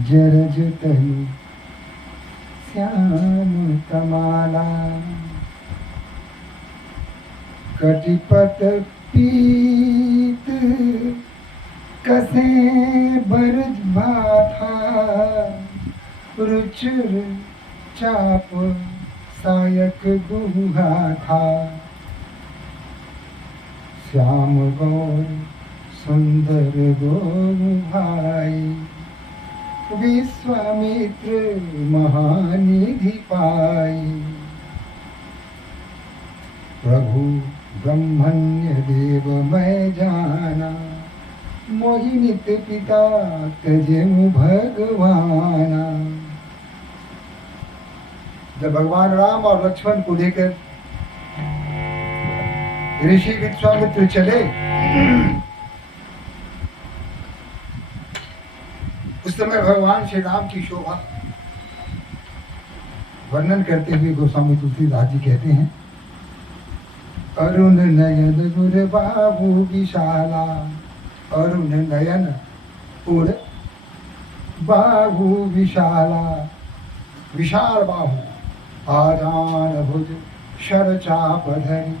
जरज तनु श्याम कमाला, कटिपत पीत कसे बरज भाथा, रुचिर चाप सायक गुहा था। श्याम गौर सुंदर गोरु भाई, विश्वामित्र महानिधि पाई। प्रभु ब्रह्मण्य देव मैं जाना, मोहिनित पिता तजेमु भगवाना। जब भगवान राम और लक्ष्मण को लेकर ऋषि विश्वामित्र चले, उस समय भगवान श्री राम की शोभा वर्णन करते हुए गोस्वामी तुलसीदास जी कहते हैं, अरुण नयन गुर बाबू विशाला, अरुण नयन उर बाहु विशाला, विशाल बाहु आजान भुज शर चाप धरि,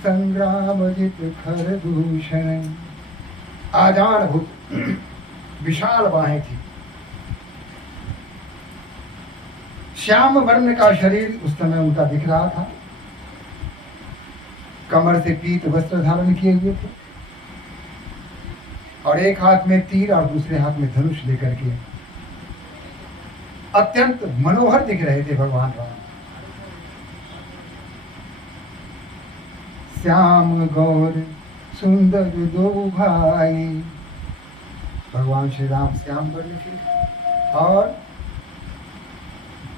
संग्राम जित खर दूषण। आजान भुज विशाल बाहें थी, श्याम वर्ण का शरीर उस समय उनका दिख रहा था। कमर से पीत वस्त्र धारण किए हुए थे और एक हाथ में तीर और दूसरे हाथ में धनुष लेकर के अत्यंत मनोहर दिख रहे थे भगवान राम। श्याम गौर सुंदर दो भाई, भगवान श्री राम श्याम वर्ण के और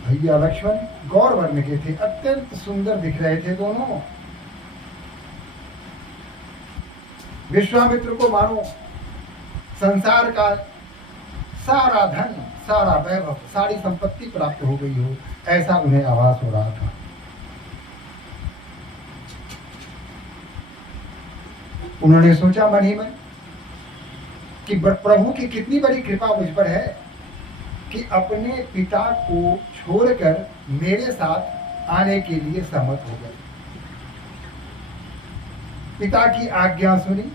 भैया लक्ष्मण गौर वर्ण के थे। अत्यंत सुंदर दिख रहे थे दोनों। विश्वामित्र को मानो संसार का सारा धन, सारा वैभव, सारी संपत्ति प्राप्त हो गई हो, ऐसा उन्हें आभास हो रहा था। उन्होंने सोचा मन ही में कि प्रभु की कितनी बड़ी कृपा मुझ पर है कि अपने पिता को छोड़कर मेरे साथ आने के लिए सहमत हो गए। पिता की आज्ञा सुनी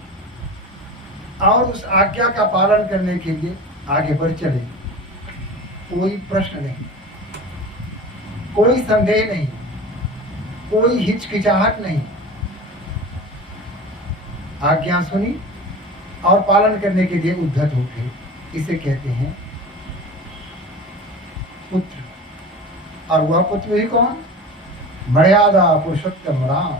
और उस आज्ञा का पालन करने के लिए आगे बढ़ चले। कोई प्रश्न नहीं, कोई संदेह नहीं, कोई हिचकिचाहट नहीं। आज्ञा सुनी और पालन करने के लिए उद्धत हो गए। इसे कहते हैं पुत्र। और वह पुत्र ही कौन? मर्यादा पुरुषोत्तम राम,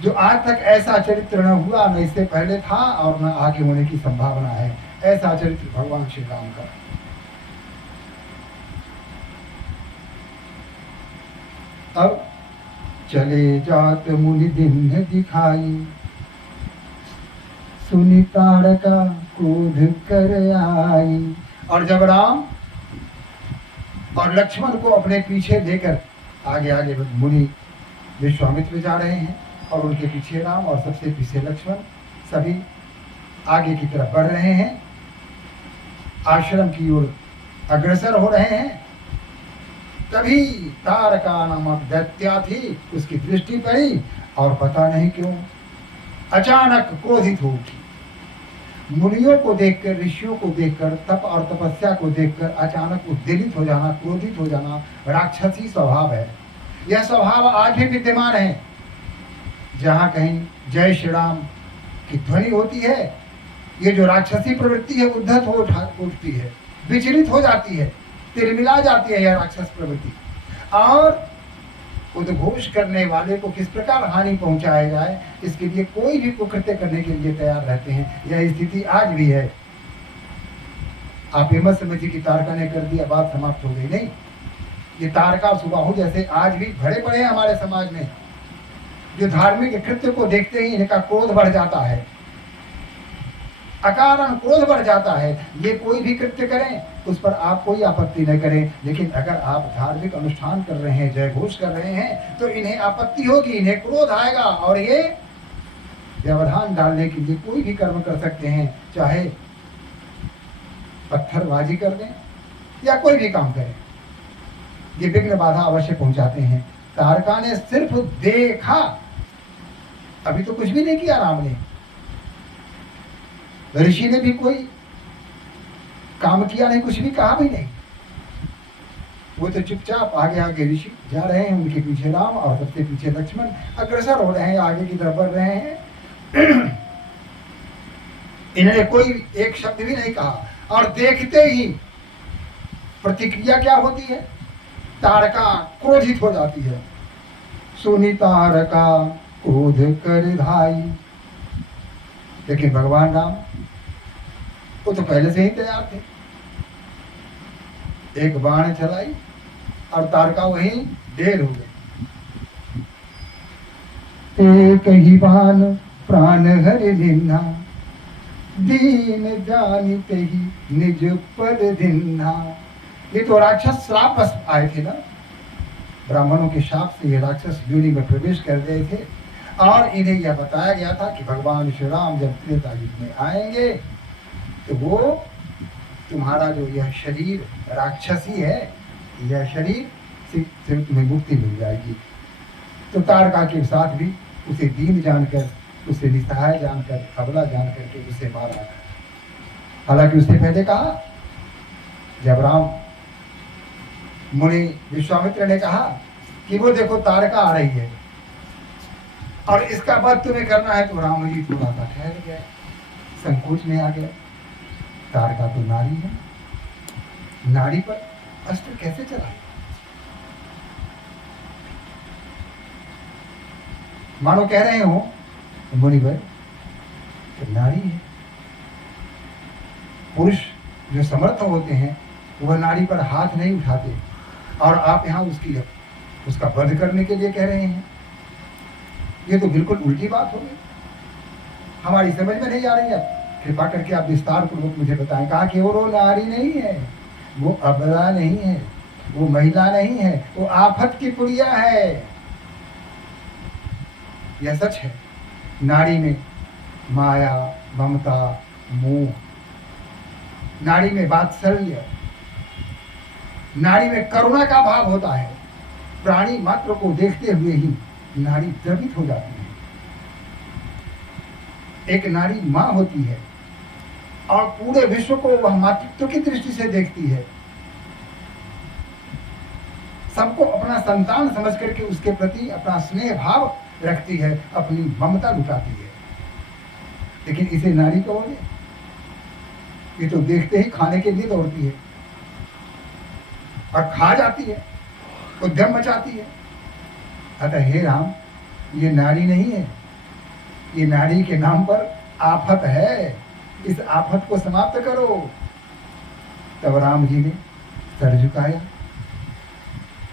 जो आज तक ऐसा चरित्र न हुआ, न इससे पहले था और न आगे होने की संभावना है। ऐसा चरित्र भगवान श्री राम का। अब चले जात मुनि दिन दिखाई, सुनी ताड़का क्रोध कर आई। और जब राम और लक्ष्मण को अपने पीछे लेकर आगे आगे मुनि विश्वामित्र जा रहे हैं और उनके पीछे राम और सबसे पीछे लक्ष्मण, सभी आगे की तरफ बढ़ रहे हैं, आश्रम की ओर अग्रसर हो रहे हैं। तभी तारका नामक दैत्या थी, उसकी दृष्टि पड़ी और पता नहीं क्यों अचानक क्रोधित हो उठी। मुनियों को देखकर, ऋषियों को देखकर, तप और तपस्या को देखकर अचानक उद्वेलित हो जाना, क्रोधित हो जाना राक्षसी स्वभाव है। यह स्वभाव आज भी विद्यमान है। जहाँ कहीं जय श्री राम की ध्वनि होती है, ये जो राक्षसी प्रवृत्ति है उद्धत हो उठती है, विचलित हो जाती है, तिलमिला जाती है यह राक्षस प्रवृत्ति। और उद्घोष करने वाले को किस प्रकार हानि पहुंचाया जाए, इसके लिए कोई भी कुकृत्य करने के लिए तैयार रहते हैं। यह स्थिति आज भी है। आप ये मत समझिए कि तारका ने कर दिया, बात समाप्त हो गई। नहीं, ये तारका सुबाहु जैसे आज भी भरे पड़े हैं हमारे समाज में, जो धार्मिक कृत्य को देखते ही इनका क्रोध बढ़ जाता है, अकारण क्रोध बढ़ जाता है। ये कोई भी कृत्य करें उस पर आप कोई आपत्ति न करें, लेकिन अगर आप धार्मिक अनुष्ठान कर रहे हैं, जय घोष कर रहे हैं, तो इन्हें आपत्ति होगी, इन्हें क्रोध आएगा और ये व्यवधान डालने के लिए कोई भी कर्म कर सकते हैं, चाहे पत्थरबाजी कर दें या कोई भी काम करें, ये विघ्न बाधा अवश्य पहुंचाते हैं। तारका ने सिर्फ देखा, अभी तो कुछ भी नहीं किया राम ने। ऋषि ने भी कोई काम किया नहीं, कुछ भी कहा भी नहीं। वो तो चुपचाप आगे आगे ऋषि जा रहे हैं, उनके पीछे राम और सबसे पीछे लक्ष्मण अग्रसर हो रहे हैं, आगे की तरफ बढ़ रहे हैं। इन्होंने कोई एक शब्द भी नहीं कहा, और देखते ही प्रतिक्रिया क्या होती है, तारका क्रोधित हो जाती है। सुनी तारका क्रोध कर धाई। लेकिन भगवान राम वो तो पहले से ही तैयार थे, एक बाण चलाई और तारका वहीं ढेर हो गई। एक ही बाण प्राण हर दिन्हा, दीन जानिते ही निज पद दिन्हा। ये तो राक्षस श्राप बस आए थे ना, ब्राह्मणों के शाप से ये राक्षस योनि में प्रवेश कर गए थे, और इन्हें यह बताया गया था कि भगवान श्री राम जब त्रेता युग में आएंगे तो वो तुम्हारा जो यह शरीर राक्षसी है, यह शरीर से तुम्हें मुक्ति मिल जाएगी। तो तारका के साथ भी उसे दीन जानकर, उसे निसहाय जानकर, अबला जानकर के उसे मारा। हालांकि उससे पहले कहा, जब राम मुनि विश्वामित्र ने कहा कि वो देखो तारका आ रही है और इसका वध तुम्हें करना है, तो राम जी थोड़ा सा ठहर गए, संकोच में आ गया। तारका तो नारी है, नारी पर अस्त्र कैसे चलाए? मानो कह रहे हो मुनिवर तो नारी है। पुरुष जो समर्थ होते हैं वह नारी पर हाथ नहीं उठाते, और आप यहाँ उसका वध करने के लिए कह रहे हैं। ये तो बिल्कुल उल्टी बात हो गई, हमारी समझ में नहीं आ रही है। कृपा करके आप विस्तार पूर्वक मुझे बताएं। कहा कि वो नारी नहीं है, वो अबला नहीं है, वो महिला नहीं है, वो आफत की पुड़िया है। यह सच है, नारी में माया, ममता, मोह, नारी में वात्सल्य, नारी में करुणा का भाव होता है। प्राणी मात्र को देखते हुए ही नारी द्रवित हो जाती है। एक नारी माँ होती है और पूरे विश्व को वह मातृत्व की दृष्टि से देखती है, सबको अपना संतान समझ करके उसके प्रति अपना स्नेह भाव रखती है, अपनी ममता लुटाती है। लेकिन इसे नारी कहोगे? ये तो देखते ही खाने के लिए दौड़ती है और खा जाती है, उद्यम मचाती है। अतः हे राम, ये नारी नहीं है, ये नारी के नाम पर आफत है। इस आफत को समाप्त करो। तब राम जी ने सर झुकाया,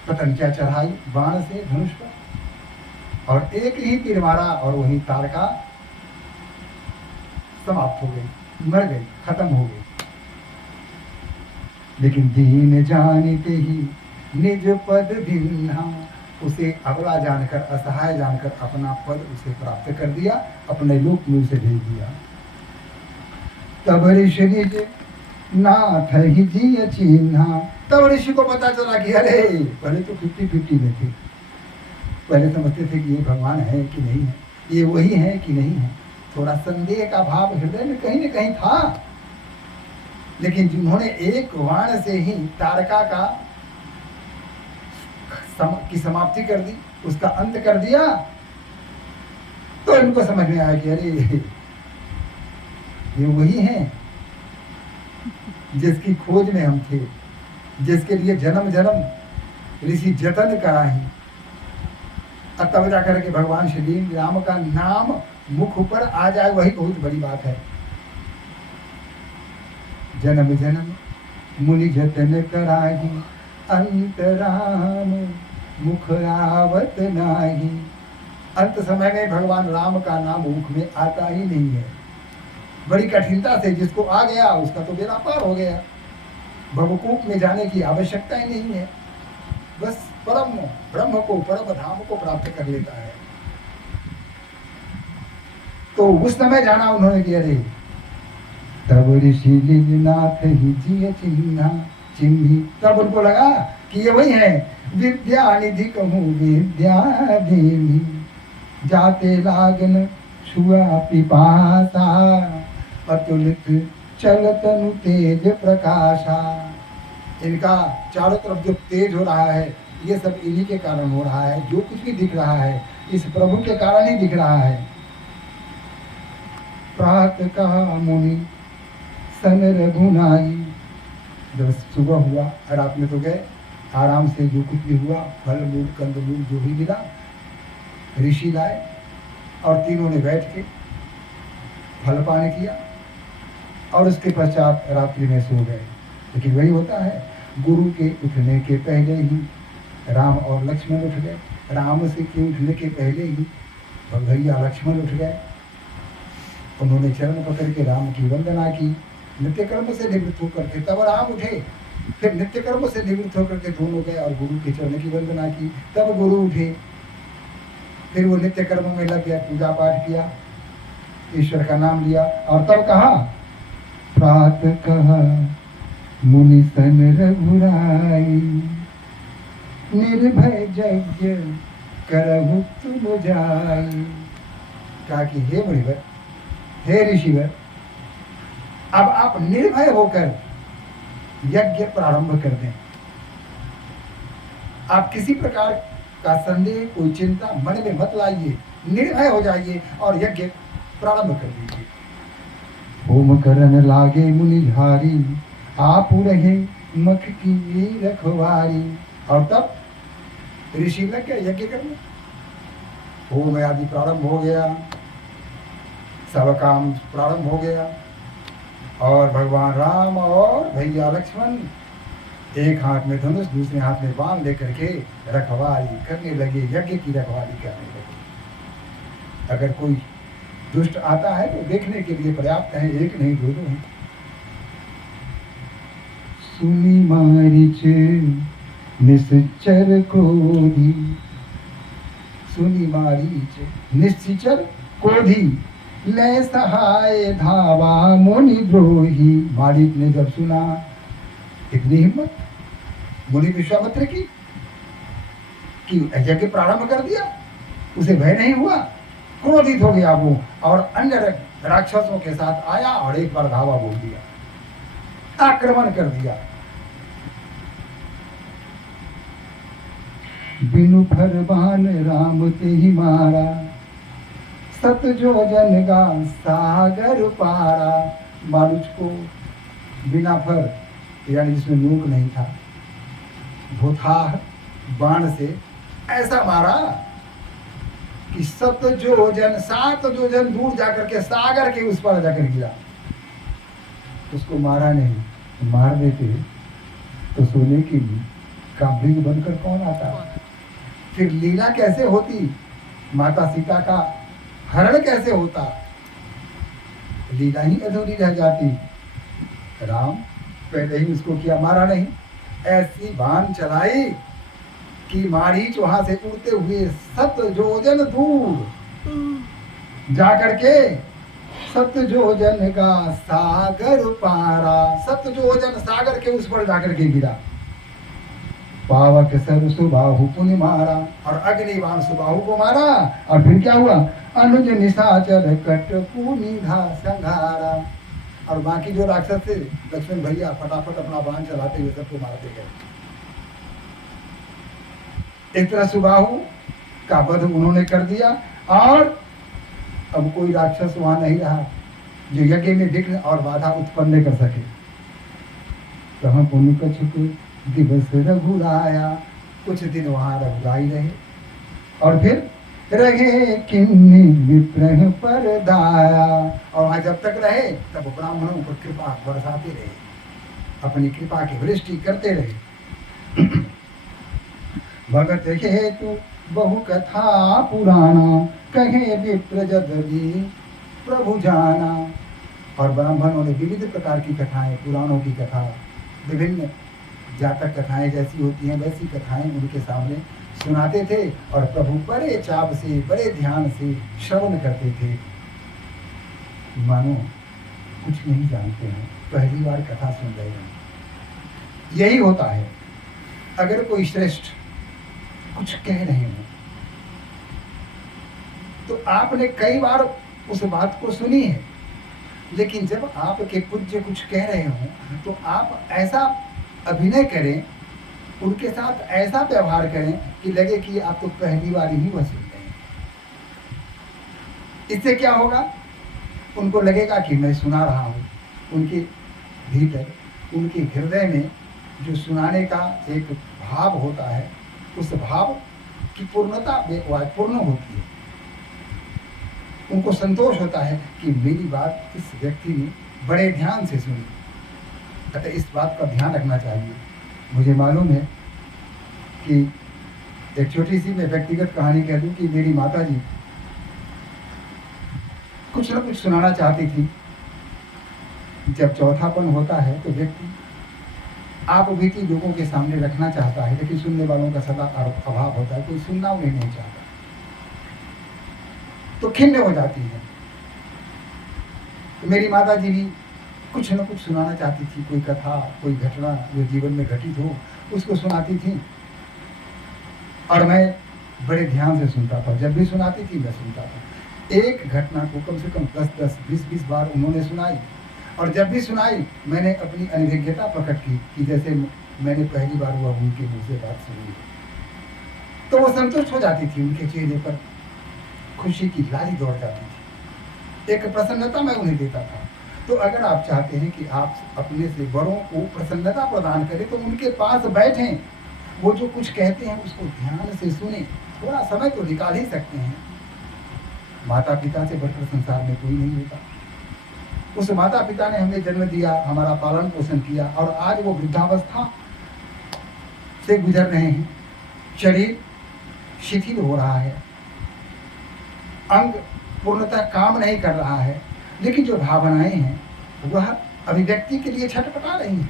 पतंचा चढ़ाई बाण से धनुष पर, और एक ही तीर मारा और वही तारका समाप्त हो गई, मर गई, खत्म हो गई। लेकिन दीन जानते ही निज पद दिन्हा, उसे अबला जानकर, असहाय जानकर अपना पद उसे प्राप्त कर दिया, अपने लोक में उसे भेज दिया। तब ऋषि निज नाथ ही जी चिन्हा। तब ऋषि को पता चला कि अरे पहले तो 50-50 में थे, पहले समझते थे कि ये भगवान है कि नहीं है, ये वही है कि नहीं है, थोड़ा संदेह का भाव हृदय में कहीं न कहीं था। लेकिन जिन्होंने एक बाण से ही तारका की समाप्ति कर दी, उसका अंत कर दिया, तो इनको समझ में आया कि अरे ये वही है जिसकी खोज में हम थे, जिसके लिए जन्म जन्म ऋषि जतन कराही। तब जाकर के भगवान श्री राम का नाम मुख पर आ जाए, वही बहुत बड़ी बात है। जन्म जन्म मुनि जतन कराही, अंतराम मुख आवत नाही। अंत समय में भगवान राम का नाम मुख में आता ही नहीं है। बड़ी कठिनता से जिसको आ गया उसका तो बेड़ा पार हो गया, भवकूप में जाने की आवश्यकता ही नहीं है, बस परम ब्रह्म को, परम धाम को प्राप्त कर लेता है। तो उस समय जाना उन्होंने किया रे तब ऋषि लीलनाथ ही जिय चिन्हा चिन्ही, तब उनको लगा कि ये वही है विद्या निधि कहूँ विद्या देवी, जाते लागन छुआ पिपासा, अतुलित चलतनु तेज प्रकाशा। इनका चारों तरफ जो तेज हो रहा है ये सब इन्हीं के कारण हो रहा है। जो कुछ भी दिख रहा है इस प्रभु के कारण ही दिख रहा है। प्रातः कहा मुनि सन रघुनाई, जब सुबह हुआ रात में तो गए आराम से, जो कुछ भी हुआ फल मूल कंद मूल जो भी मिला ऋषि लाए और तीनों ने बैठ के फल पान किया और उसके पश्चात रात्रि में सो गए। लेकिन वही होता है गुरु के उठने के पहले ही राम और लक्ष्मण उठ गए। राम से के उठने के पहले ही और भैया लक्ष्मण उठ गए। उन्होंने चरण पकड़ के राम की वंदना की, नित्य कर्म से निवृत्त होकर के तब राम उठे। फिर नित्य कर्म से निवृत्त होकर के दोनों गए और गुरु के चरण की वंदना की, तब गुरु उठे। फिर वो नित्य कर्म में लग गया, पूजा पाठ किया, ईश्वर का नाम लिया और तब कहा प्रातः कहा मुनि सन रघुराई, निर्भय यज्ञ करहु तुम जाई। कहा कि हे मुनिवर, हे ऋषिवर, अब आप निर्भय होकर यज्ञ प्रारंभ कर दें। आप किसी प्रकार का संदेह कोई चिंता मन में मत लाइए, निर्भय हो जाइए और यज्ञ प्रारंभ कर दीजिए। होम करन लागे मुनि झारी, आप रहे मख की रखवारी। और तब ऋषि लग गए यज्ञ करने। होम आदि प्रारंभ हो गया, सब काम प्रारंभ हो गया और भगवान राम और भैया लक्ष्मण एक हाथ में धनुष दूसरे हाथ में बाण लेकर के रखवाली करने लगे, यज्ञ की रखवाली करने लगे। अगर कोई दुष्ट आता है तो देखने के लिए पर्याप्त है, एक नहीं दो हैं। सुनी मारीच निश्चर क्रोधी, सुनी मारीच निश्चर क्रोधी, ले सहाय धावा मुनि द्रोही। मारीच ने जब सुना, इतनी हिम्मत मुनि विश्वामित्र की कि यज्ञ प्रारंभ कर दिया, उसे भय नहीं हुआ, क्रोधित हो गया वो और अन्य राक्षसों के साथ आया और एक बार धावा बोल दिया, आक्रमण कर दिया। बिनु फरमान राम ते ही मारा, सत जो जन गा सागर पारा। मारुच को बिना फर यानी जिसमें नोक नहीं था, भूथाह बाण से ऐसा मारा कि 7 जोजन दूर जाकर के सागर के उस पर जाकर गिरा। उसको मारा नहीं, मार देते तो सोने की काबिल बनकर कौन आता। फिर लीला कैसे होती, माता सीता का हरण कैसे होता, लीला ही अधूरी रह जाती। राम पहले ही उसको किया, मारा नहीं, ऐसी बाण चलाई कि मारीच वहां से उड़ते हुए 7 जोजन दूर जाकर के 7 जोजन का सागर पारा, 7 जोजन सागर के उस पर जाकर के गिरा। पावक सर सुबाहु पुनि मारा, और अग्नि बाण सुबाहु को मारा। और फिर क्या हुआ, अनुज निशाचर कट पुनिधा संघारा। और बाकी जो राक्षस थे लक्ष्मण भैया फटाफट अपना बाण चलाते हुए सबको मारते गए। एक तरह सुबाहु का वध उन्होंने कर दिया और अब कोई राक्षस वहां नहीं रहा जो यज्ञ में विघ्न और बाधा उत्पन्न कर सके। कहाँ पुण्य कछुक दिवस रघुराया, कुछ दिन वहां रघुराई रहे और फिर रहे किन्नी विप्रह पर दाया। और वहां जब तक रहे तब ब्राह्मणों पर कृपा बरसाते रहे, अपनी कृपा की वृष्टि करते रहे। भगत हेतु बहु कथा पुराना, कहे विप्र जदि प्रभु जाना। और ब्राह्मणों ने विविध प्रकार की कथाएं, पुराणों की कथा, विभिन्न जातक कथाएं जैसी होती हैं वैसी कथाएं उनके सामने सुनाते थे और प्रभु बड़े चाव से बड़े ध्यान से श्रवण करते थे। मानो कुछ नहीं जानते हैं, पहली बार कथा सुन रहे हैं। यही होता है, अगर कोई श्रेष्ठ कुछ कह रहे हो तो आपने कई बार उस बात को सुनी है, लेकिन जब आपके पूज्य कुछ कह रहे हो तो आप ऐसा अभिनय करें, उनके साथ ऐसा व्यवहार करें कि लगे कि आप तो पहली बार ही वह सुन रहे हैं। इससे क्या होगा, उनको लगेगा कि मैं सुना रहा हूँ। उनके भीतर, उनके हृदय में जो सुनाने का एक भाव होता है, उस भाव की पूर्णता पूर्ण होती है। उनको संतोष होता है कि मेरी बात इस व्यक्ति ने बड़े ध्यान से सुनी। अतः इस बात का ध्यान रखना चाहिए। मुझे मालूम है कि एक छोटी सी मैं व्यक्तिगत कहानी कह दूं कि मेरी माता जी कुछ न कुछ सुनाना चाहती थी। जब चौथापन होता है तो व्यक्ति आप बीती लोगों के सामने रखना चाहता है, लेकिन सुनने वालों का सदा अभाव होता है, कोई सुनना उन्हें नहीं चाहता, तो खिन्न हो जाती है। तो मेरी माता जी भी कुछ न कुछ सुनाना चाहती थी, कोई कथा, कोई घटना जो जीवन में घटित हो उसको सुनाती थी, और मैं बड़े ध्यान से सुनता था। जब भी सुनाती थी मैं सुनता था। एक घटना को कम से कम 10-10, 20-20 बार उन्होंने सुनाई, और जब भी सुनाई मैंने अपनी अनभिज्ञता प्रकट की कि जैसे मैंने पहली बार वह उनके मुँह से बात सुनी। तो वो संतुष्ट हो जाती थी, उनके चेहरे पर खुशी की लाली दौड़ जाती थी, एक प्रसन्नता मैं उन्हें देता था। तो अगर आप चाहते हैं कि आप अपने से बड़ों को प्रसन्नता प्रदान करें तो उनके पास बैठें, वो जो कुछ कहते हैं उसको ध्यान से सुने। थोड़ा समय तो निकाल ही सकते हैं। माता पिता से बढ़कर संसार में कोई नहीं होता। उस माता पिता ने हमें जन्म दिया, हमारा पालन पोषण किया, और आज वो वृद्धावस्था से गुजर रहे हैं। शरीर शिथिल हो रहा है, अंग पूर्णतः काम नहीं कर रहा है, लेकिन जो भावनाएं हैं वह अभिव्यक्ति के लिए छटपटा रही हैं।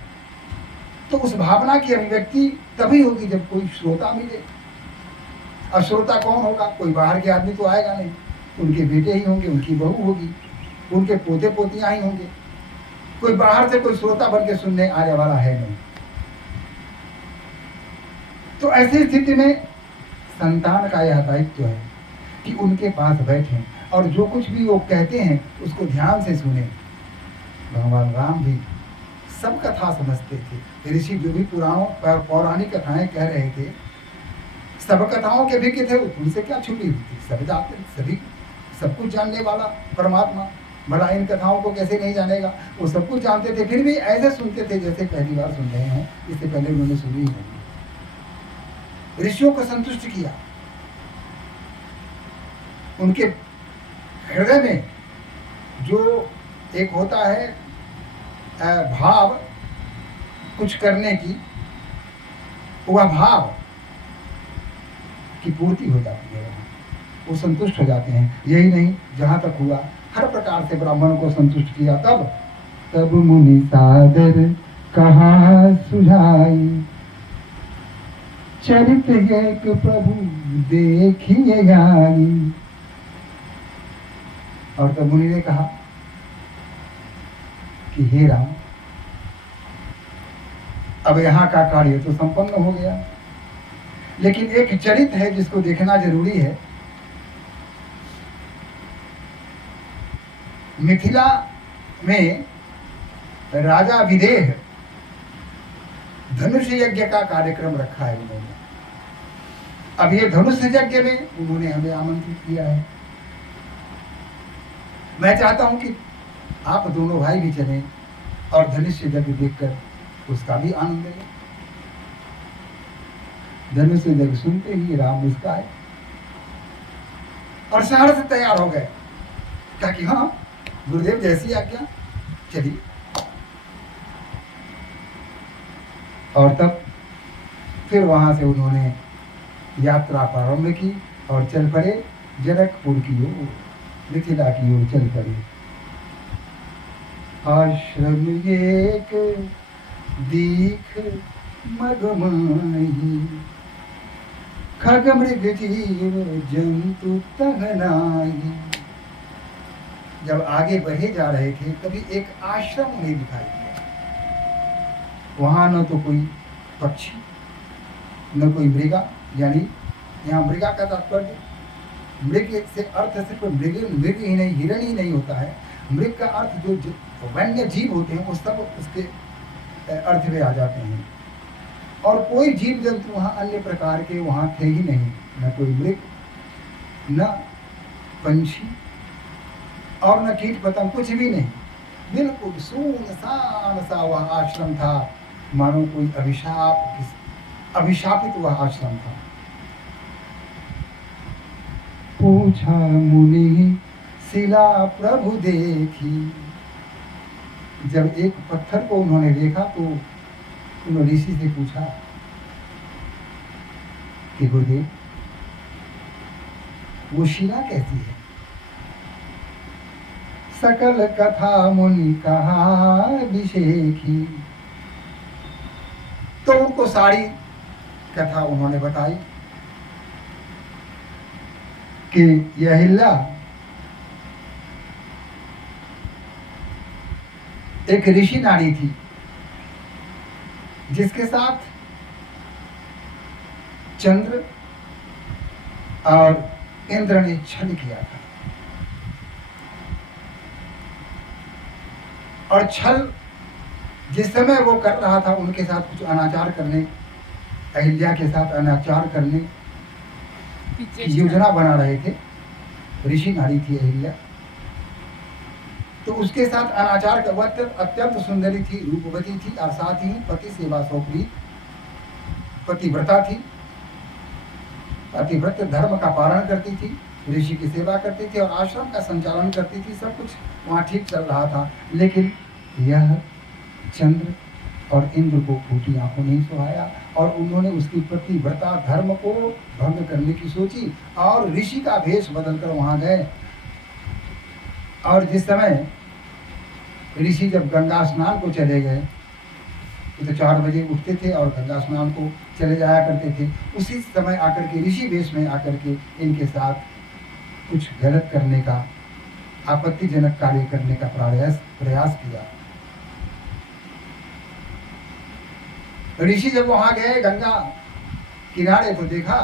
तो उस भावना की अभिव्यक्ति तभी होगी जब कोई श्रोता मिले। और श्रोता कौन होगा? कोई बाहर के आदमी तो आएगा नहीं, उनके बेटे ही होंगे, उनकी बहू होगी, उनके पोते पोतियां ही होंगे। कोई बाहर से कोई श्रोता बन के सुनने आने वाला है नहीं। तो ऐसी स्थिति में संतान का यह दायित्व है कि उनके पास बैठें और जो कुछ भी वो कहते हैं उसको ध्यान से सुने। भगवान राम भी सब कथा समझते थे। ऋषि जो भी पुराणों पौराणिक कथाएं कह रहे थे, सब कथाओं के भी थे, उनसे क्या छुपी हुई थी? सब जानते, सभी सब कुछ जानने वाला परमात्मा भला इन कथाओं को कैसे नहीं जानेगा? वो सब कुछ जानते थे, फिर भी ऐसे सुनते थे जैसे पहली बार सुन रहे हों, इससे पहले उन्होंने सुनी ही नहीं। ऋषियों को संतुष्ट किया। उनके हृदय में जो एक होता है भाव कुछ करने की, वह भाव की पूर्ति हो जाती है, वो संतुष्ट हो जाते हैं। यही नहीं, जहाँ तक हुआ हर प्रकार से ब्राह्मण को संतुष्ट किया। तब मुनि सादर कहा सुझाई, चरित एक प्रभु देखिए आई। और तब मुनि ने कहा कि हे राम, अब यहाँ का कार्य तो संपन्न हो गया, लेकिन एक चरित है जिसको देखना जरूरी है। मिथिला में राजा विदेह धनुष यज्ञ का कार्यक्रम रखा है उन्होंने। अब ये धनुष यज्ञ में उन्होंने हमें आमंत्रित किया है। मैं चाहता हूं कि आप दोनों भाई भी चलें और धनुष यज्ञ देखकर उसका भी आनंद लें। धनुष यज्ञ सुनते ही राम मुस्काए और शहर से तैयार हो गए, कहा कि हाँ गुरुदेव जैसी आज्ञा, चलिए। और तब फिर वहां से उन्होंने यात्रा प्रारंभ की और चल पड़े जनकपुर की ओर, मिथिला की ओर चल पड़े। आश्रम एक दीख मगमाही, खग मृग जीव जंतु तहनाई। जब आगे बढ़े जा रहे थे तभी एक आश्रम उन्हें दिखाई दिया। वहां न तो कोई पक्षी न कोई मृगा, यानी यहाँ मृगा का तात्पर्य मृग से अर्थ सिर्फ मृग ही नहीं, हिरण ही नहीं होता है। मृग का अर्थ जो वन्य जीव होते हैं वो सब उसके अर्थ में आ जाते हैं। और कोई जीव जंतु वहाँ अन्य प्रकार के वहाँ थे ही नहीं, न कोई मृग, न पंछी और न कीट पतंग, कुछ भी नहीं। बिल्कुल सुनसान सा वह आश्रम था, मानो कोई अभिशापित वह आश्रम था। पूछा मुनि शिला प्रभु देखी, जब एक पत्थर को उन्होंने देखा तो उन्होंने ऋषि से पूछा कि गुरुदेव वो शिला कैसी है? सकल कथा मुनि कहा अभिषेकी, तो उनको सारी कथा उन्होंने बताई कि यह हिल्ला एक ऋषि नारी थी जिसके साथ चंद्र और इंद्र ने छल किया था। और छल जिस समय वो कर रहा था उनके साथ कुछ अनाचार करने, अहिल्या के साथ अनाचार करने की योजना बना रहे थे। ऋषि नारी थी अहिल्या, तो उसके साथ अनाचार का, वह अत्यंत सुंदरी थी, रूपवती थी और साथ ही पति सेवा सौंपी पतिव्रता थी। पतिव्रत धर्म का पालन करती थी, ऋषि की सेवा करती थी और आश्रम का संचालन करती थी। सब कुछ वहाँ ठीक चल रहा था, लेकिन यह चंद्र और इंद्र को फूटी आंखों नहीं सुहाया और उन्होंने उसकी पतिव्रता धर्म को भंग करने की सोची और ऋषि का भेष बदलकर वहां गए। और जिस समय ऋषि जब गंगा स्नान को चले गए तो 4 बजे उठते थे और गंगा स्नान को चले जाया करते थे, उसी समय आकर के ऋषि वेश में आकर के इनके साथ कुछ गलत करने का, आपत्तिजनक कार्य करने का प्रयास किया। ऋषि जब वहां गए गंगा किनारे तो देखा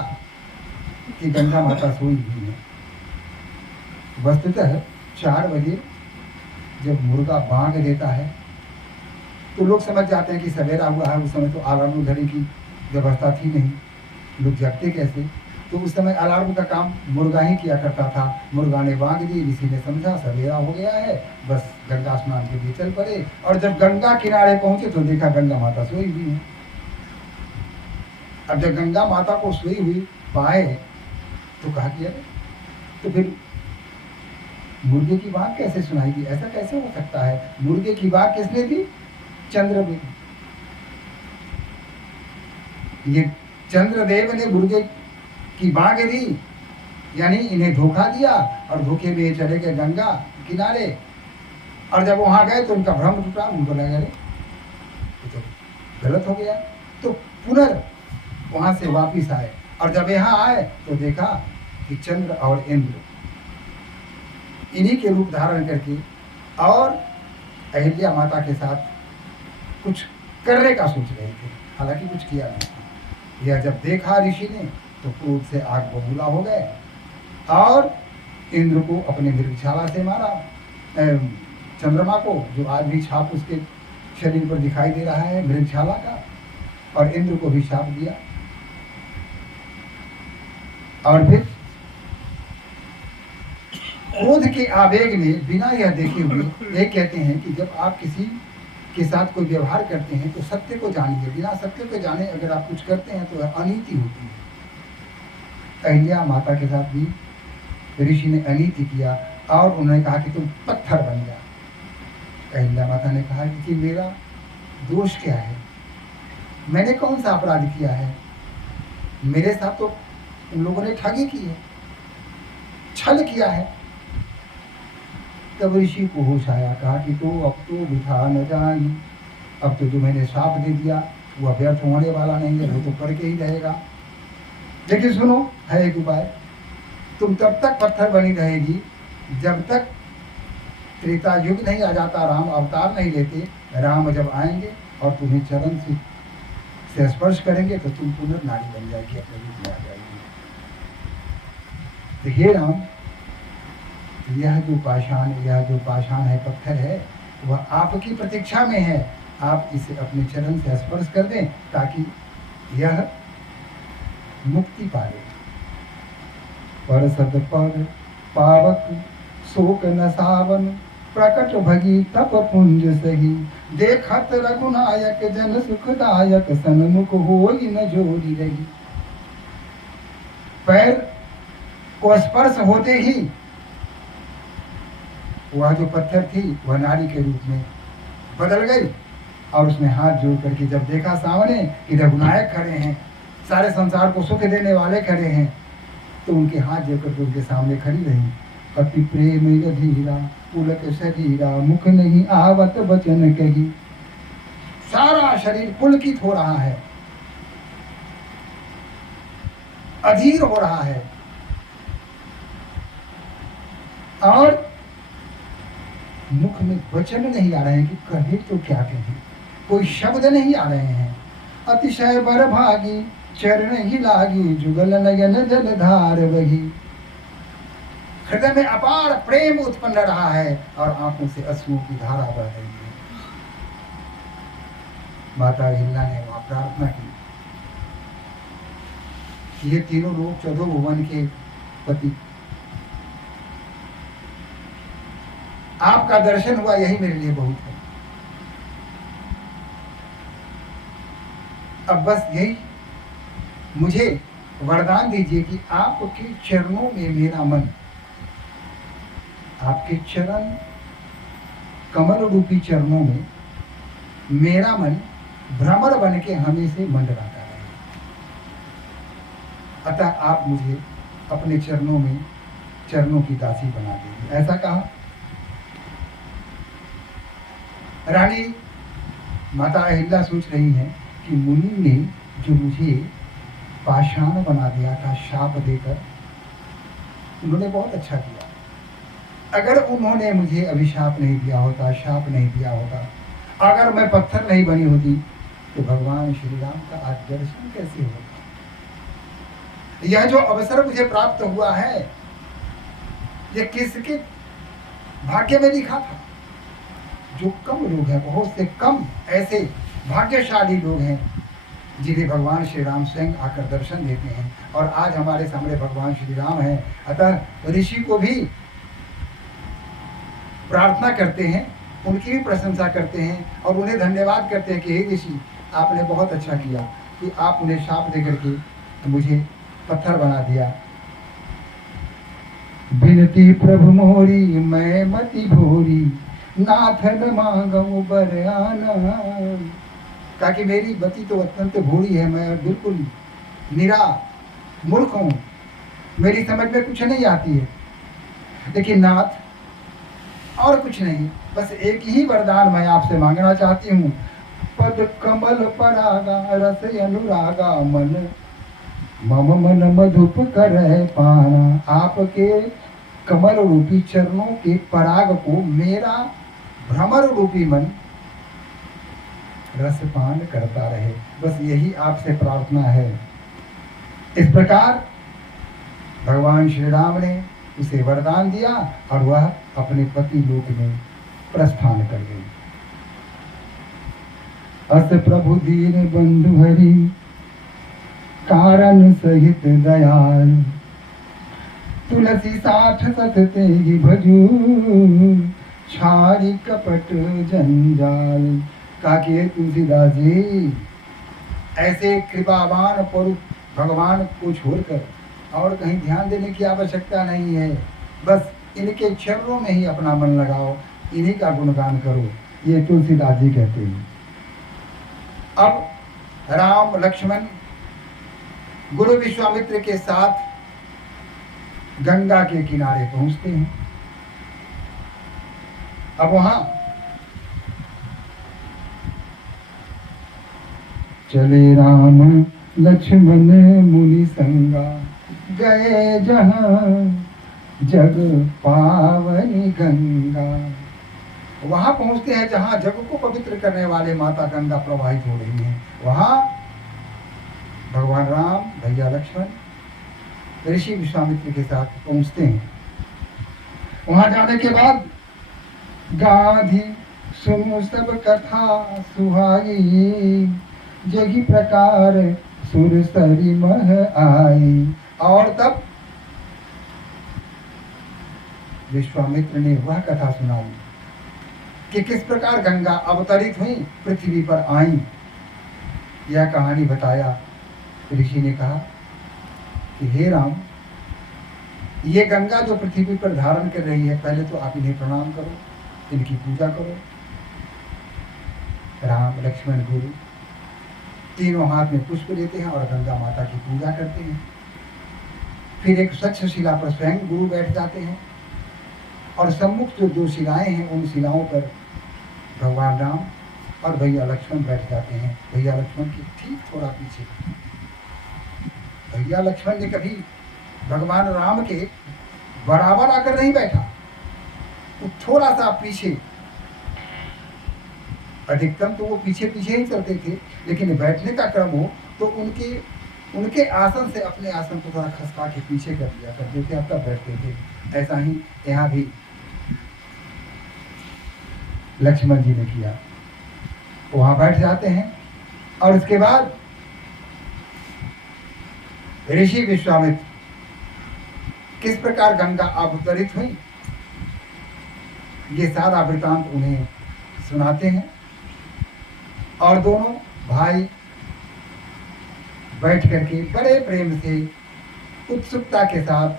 कि गंगा माता सोई हुई है। वस्तुतः 4 बजे जब मुर्गा बांग देता है तो लोग समझ जाते हैं कि सवेरा हुआ है। उस समय तो अलार्म घड़ी की व्यवस्था थी नहीं, लोग जगते कैसे? तो उस समय अलार्म का काम मुर्गा ही किया करता था। मुर्गा ने बांग दी, ऋषि ने समझा सवेरा हो गया है, बस गंगा स्नान के लिए चल पड़े। और जब गंगा किनारे पहुंचे तो देखा गंगा माता सोई हुई है। अब जब गंगा माता को सोई हुई पाए तो कहा कि अरे, तो फिर मुर्गे की बात कैसे सुनाई दी? ऐसा कैसे हो सकता है? मुर्गे की बात किसने दी? चंद्रदेव। ये चंद्रदेव ने मुर्गे की बांग दी, यानी इन्हें धोखा दिया और धोखे में चले गए गंगा किनारे। और जब वहां गए तो उनका भ्रम टूटा, उनको लगा तो गलत हो गया। तो पुनः वहां से वापिस आए और जब यहाँ आए तो देखा कि चंद्र और इंद्र इन्हीं के रूप धारण करके और अहिल्या माता के साथ कुछ करने का सोच रहे थे, हालांकि कुछ किया नहीं। यह जब देखा ऋषि ने तो क्रोध से आग बबूला हो गए और इंद्र को अपने मृगशाला से मारा। चंद्रमा को, जो आज भी छाप उसके शरीर पर दिखाई दे रहा है मृगशाला का, और इंद्र को भी शाप दिया। और फिर क्रोध के आवेग में बिना यह देखे हुए ये कहते हैं कि जब आप किसी के साथ कोई व्यवहार करते हैं तो सत्य को जानिए। बिना सत्य को जाने अगर आप कुछ करते हैं तो अनीति होती है। अहिल्या माता के साथ भी ऋषि ने अनीति किया और उन्होंने कहा कि तुम पत्थर बन जा। अहिल्या माता ने कहा कि मेरा दोष क्या है? मैंने कौन सा अपराध किया है? मेरे साथ तो उन लोगों ने ठगी की है, छल किया है। तब ऋषि को होश आया, कहा कि तो अब तो वृथा न जाई, अब तो जो मैंने श्राप दे दिया वो व्यर्थ होने वाला नहीं है, वो तो करके ही रहेगा। लेकिन सुनो, है एक उपाय। तुम तब तक पत्थर बनी रहेगी जब तक त्रेता युग नहीं आ जाता, राम अवतार नहीं लेते। राम जब आएंगे और तुम्हें चरण से स्पर्श करेंगे तो तुम पुनर्नारी बन जाएगी, अपने रूप में आ जाएगी। तो हे राम, यह जो पाषाण है, पत्थर है, वह आपकी प्रतीक्षा में है। आप इसे अपने चरण से स्पर्श कर दें ताकि यह मुक्ति पाए। पर सद पर पावक शोक न सावन, प्रकट भगी तप पुंज सही। देखत रघुनायक जन सुखदायक, सन्मुख होई न जोरी रही। पैर को स्पर्श होते ही वह जो पत्थर थी वह नारी के रूप में बदल गई, और उसने हाथ जोड़ करके जब देखा सामने कि रघुनायक खड़े हैं, सारे संसार को सुख देने वाले खड़े हैं, तो उनके हाथ जोड़ करके उनके सामने खड़ी रही। अति प्रेम यधीरा पुलक शरीरा, मुख नहीं आवत वचन कही। सारा शरीर पुलकित हो रहा है, अधीर हो रहा है, और मुख में वचन नहीं आ रहे हैं कि कहे तो क्या कहें, कोई शब्द नहीं आ रहे हैं। अतिशय बरभागी चरण ही लागी, जुगल नयन जलधार वही। हृदय में अपार प्रेम उत्पन्न रहा है और आंखों से अश्रुओं की धारा बह रही है। माता अहिल्या ने वहां प्रार्थना की, ये तीनों लोग 14 भुवन के पति, आपका दर्शन हुआ, यही मेरे लिए बहुत है। अब बस यही मुझे वरदान दीजिए कि आपके चरणों में मेरा मन, आपके चरण कमल रूपी चरणों में मेरा मन भ्रमर बन के हमेशा मंडराता रहे। अतः आप मुझे अपने चरणों की दासी बना दीजिए, ऐसा कहा। रानी माता अहिल्या सोच रही हैं कि मुनि ने जो मुझे पाषाण बना दिया था शाप देकर, उन्होंने बहुत अच्छा किया। अगर उन्होंने मुझे अभिशाप नहीं दिया होता, शाप नहीं दिया होता, अगर मैं पत्थर नहीं बनी होती, तो भगवान श्री राम का आज दर्शन कैसे होता। यह जो अवसर मुझे प्राप्त हुआ है, यह किसके भाग्य में लिखा था। जो कम लोग हैं, बहुत से कम ऐसे भाग्यशाली लोग हैं जिन्हें भगवान श्री राम स्वयं आकर दर्शन देते हैं, और आज हमारे सामने भगवान श्री राम हैं। अतः ऋषि को भी प्रार्थना करते हैं, उनकी भी प्रशंसा करते हैं और उन्हें धन्यवाद करते हैं कि हे ऋषि, आपने बहुत अच्छा किया कि आप उन्हें शाप देकर के मुझे पत्थर बना दिया। बिनती प्रभु मोरी मैं मति भोरी, नाथन मांगू बर आना। कहा कि मेरी गति तो अत्यंत भूरी है, मैं बिल्कुल निरा मूर्ख हूँ, मेरी समझ में कुछ नहीं आती है। लेकिन नाथ, और कुछ नहीं, बस एक ही वरदान मैं आपसे मांगना चाहती हूँ। पद कमल परागा रस अनुरागा, मन मम मन मधुप करह पाना। आपके कमल रूपी चरणों के पराग को मेरा भ्रमर रूपी मन रसपान करता रहे, बस यही आपसे प्रार्थना है। इस प्रकार भगवान श्री राम ने उसे वरदान दिया और वह अपने पति लोक में प्रस्थान कर गई। अस प्रभु दीन बंधु हरि, कारण सहित दयाल। तुलसी साठ सत तेहि भजू, छाड़ी कपट जंजाल। कहा कि तुलसीदास जी, ऐसे कृपावान पुरुष भगवान को छोड़कर और कहीं ध्यान देने की आवश्यकता नहीं है, बस इनके चरणों में ही अपना मन लगाओ, इन्हीं का गुणगान करो। ये तुलसीदास जी कहते हैं। अब राम लक्ष्मण गुरु विश्वामित्र के साथ गंगा के किनारे पहुंचते हैं। अब वहां चले राम लक्ष्मण मुनि संगा, गए जहां जग पावनी गंगा। वहां पहुंचते हैं जहां जग को पवित्र करने वाले माता गंगा प्रवाहित हो रही हैं। वहां भगवान राम, भैया लक्ष्मण, ऋषि विश्वामित्र के साथ पहुंचते हैं। वहां जाने के बाद गाधी सुनो सब कथा सुहाई, जगी प्रकार सुर सरी मह आई। और तब विश्वामित्र ने वह कथा सुनाई कि किस प्रकार गंगा अवतरित हुई, पृथ्वी पर आई। यह कहानी बताया। ऋषि ने कहा कि हे राम, ये गंगा जो पृथ्वी पर धारण कर रही है, पहले तो आप इन्हें प्रणाम करो, इनकी पूजा करो। राम, लक्ष्मण, गुरु तीनों हाथ में पुष्प लेते हैं और गंगा माता की पूजा करते हैं। फिर एक स्वच्छ शिला पर स्वयं गुरु बैठ जाते हैं और सम्मुख जो दो शिलाएं हैं, उन शिलाओं पर भगवान राम और भैया लक्ष्मण बैठ जाते हैं। भैया लक्ष्मण के ठीक थोड़ा पीछे। भैया लक्ष्मण ने कभी भगवान राम के बराबर आकर नहीं बैठा, वो थोड़ा सा पीछे। अधिकतम तो वो पीछे पीछे ही चलते थे, लेकिन बैठने का क्रम हो तो उनके आसन से अपने आसन को थोड़ा खसका के पीछे कर दिया करते थे, अब तक बैठते थे। ऐसा ही यहाँ भी लक्ष्मण जी ने किया। वहां बैठ जाते हैं और उसके बाद ऋषि विश्वामित्र किस प्रकार गंगा अवतरित हुई, ये सारा वृतांत उन्हें सुनाते हैं। और दोनों भाई बैठ करके बड़े प्रेम से, उत्सुकता के साथ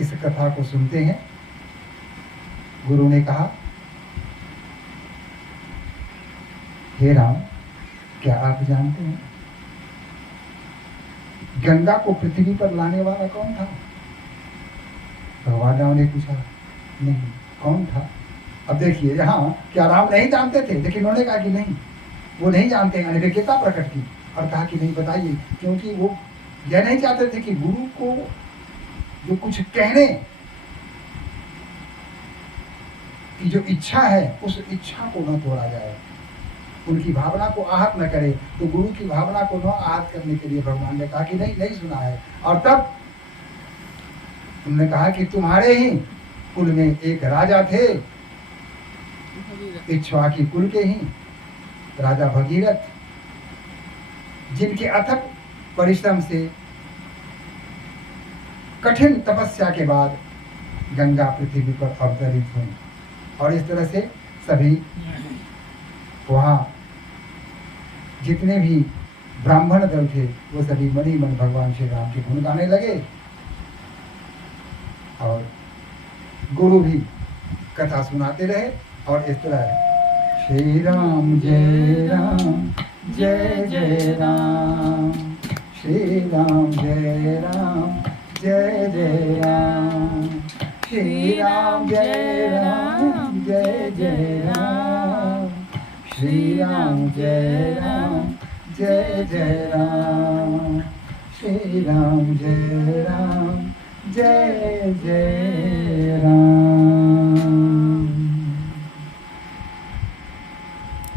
इस कथा को सुनते हैं। गुरु ने कहा, हे राम, क्या आप जानते हैं गंगा को पृथ्वी पर लाने वाला कौन था? भगवान राम ने पूछा, नहीं, कौन था? अब देखिए, यहाँ क्या राम नहीं जानते थे, लेकिन उन्होंने कहा कि नहीं, वो नहीं जानते, अनिर्भिज्ञता प्रकट की और कहा कि नहीं, बताइए। क्योंकि वो यह नहीं चाहते थे कि गुरु को जो कुछ कहने की जो इच्छा है, उस इच्छा को न तोड़ा जाए, उनकी भावना को आहत न करे। तो गुरु की भावना को न आहत करने के लिए भगवान ने कहा कि नहीं, नहीं सुना है। और तब उन्होंने कहा कि तुम्हारे ही कुल में एक राजा थे, इक्ष्वाकु कुल के ही राजा भगीरथ, जिनके अथक परिश्रम से, कठिन तपस्या के बाद गंगा पृथ्वी पर अवतरित हुई। और इस तरह से सभी वहाँ जितने भी ब्राह्मण दल थे, वो सभी मनी मन भगवान श्री राम के गुण गाने लगे। और गुरु भी कथा सुनाते रहे। और इस तरह श्री राम जय राम, जय जय राम, श्री राम जय राम, जय जय राम, श्री राम जय राम, जय जय राम, श्री राम जय राम, जय जय राम, श्री राम जय राम, जय जय